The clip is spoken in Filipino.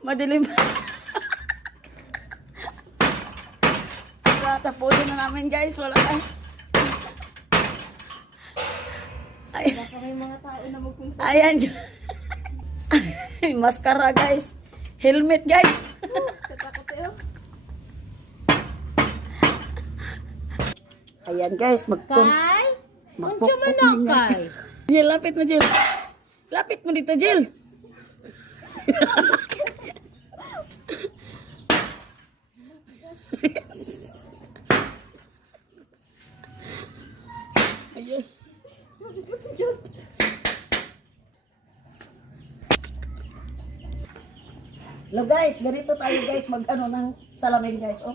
Madilim. Tapusin na namin guys. Wala ka. Ay. Baka may mga tao na magpunta. Ayan. Maskara guys. Helmet guys. Katakot tayo. Ayan guys. Kay? Unsa man na kay? Jill, lapit mo Jill. Lapit mo dito Jill. Ayan. Hello guys, ganito tayo guys mag ano ng salamin guys, oh.